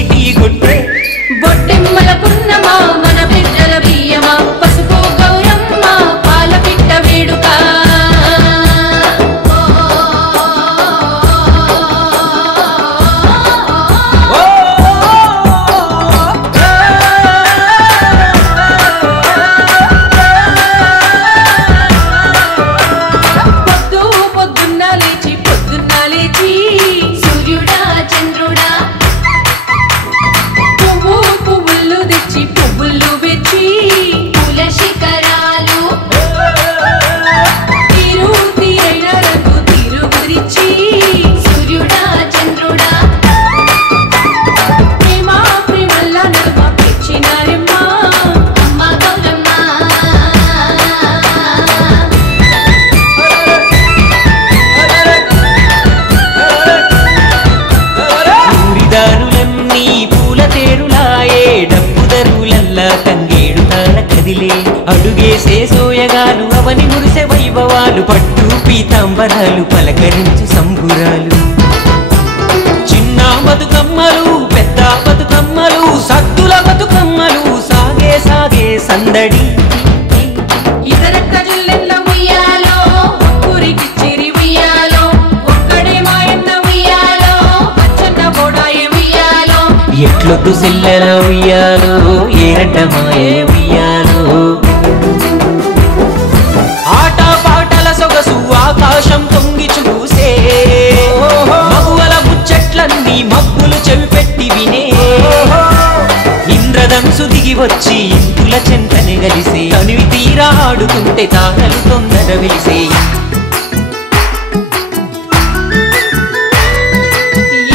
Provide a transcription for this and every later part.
చీటీ కొట్టే బొట్టెమ్మల పున్నమా మన బిడ్డల బియ్యమా పసుపు గౌరమ్మ పాల పిట్ట వేడుక సూర్యుడా చంద్రుడా పువ్వులు తెచ్చి పువ్వులు వెచ్చి పూల శిఖరాలు తీరైన రంగు తీరు గురించి సూర్యుడా చంద్రుడా ప్రేమల్ల నడుమ పెచ్చినారమ్మ అమ్మ గౌరమ్మ ఊరిదారులన్నీ పూల తేరులాయే డప్పు దరువులల్లా తంగేడు తాళ కదిలే అడుగేసే సోయగాలు అవని మురిసె వైభవాలు పట్టు పీతాంబరాలు పలకరించు సంబురాలు చిన్న బతుకమ్మలు పెద్ద బతుకమ్మలు సద్దుల బతుకమ్మలు సాగే సాగే సందడి ఇతరక్క జిల్లెల్ల ఉయ్యాలో ఊరికి చిరి ఉయ్యాలో ఒక్కడే మాయన్న ఉయ్యాలో అచ్చన్న బోడాయ ఉయ్యాలో ఎట్లొద్దు సిల్లెల ఉయ్యాలో ఏరట మాయే ఉయ్యాలో ఆట పాటల సొగసు ఆకాశం తొంగి చూసే మగువల ముచ్చట్లన్నీ మబ్బులు చెవి పెట్టి వినే ఇంద్రధనుసు దిగి వచ్చి ఇంపుల చెంతని గలిసే తనివి తీరా ఆడుతుంటే తారలు తొందర వెలిసే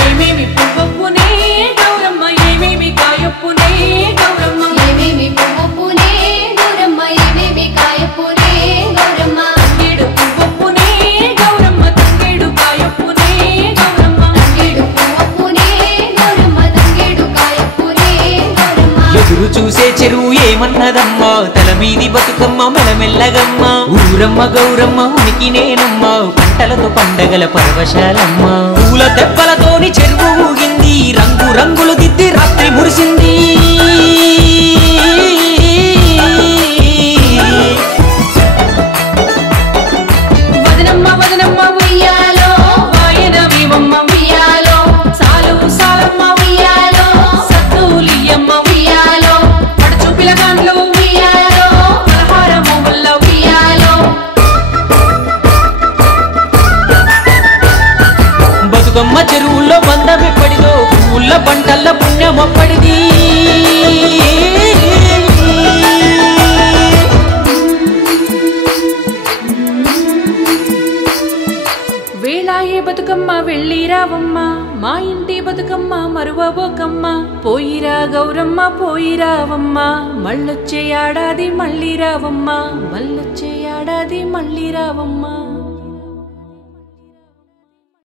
ఏమేమి పువ్వొప్పునే గౌరమ్మ ఏమేమి కాయొప్పునే గౌరమ్మ ఏమేమి పువ్వొప్పునే గౌరమ్మ ఏమేమి కాయొప్పునే గౌరమ్మ తంగేడు పువ్వొప్పునే గౌరమ్మ తంగేడు కాయొప్పునే గౌరమ్మ తంగేడు పువ్వొప్పునే గౌరమ్మ తంగేడు కాయొప్పునే గౌరమ్మ ఎదురు చూసే చెరువు ఏమన్నదమ్మా తల మీది బతుకమ్మ మెల్లమెల్లగమ్మ ఊరమ్మ గౌరమ్మ ఉనికి నేనమ్మ పంటలతో పండగల పరవశాలమ్మ పూల దెబ్బలతోని చెరువు ఊగింది రంగు రంగులు దిద్ది రాత్రి మురిసింది వదనమ్మ వదనమ్మ ఉయ్యాలో వాయన వీవమ్మ ఉయ్యాలో సాలు సాలమ్మ ఉయ్యాలో సత్తులియమ్మ ఉయ్యాలో పడుచు పిలగాండ్లు ఉయ్యాలో పలహారము వల్ల ఉయ్యాలో బతుకమ్మ చెరువుల్లో బంధమెప్పడిదో పువ్వుల పంటల్ల పుణ్యమప్పడిది వేళాయే బతుకమ్మ వెళ్ళిరావమ్మ మా ఇంటి బతుకమ్మ మరువబోకమ్మ పోయిరా గౌరమ్మ పోయిరావమ్మ మళ్ళొచ్చే ఏడాది మళ్ళీ రావమ్మ మళ్ళొచ్చే ఏడాది మళ్ళీ రావమ్మ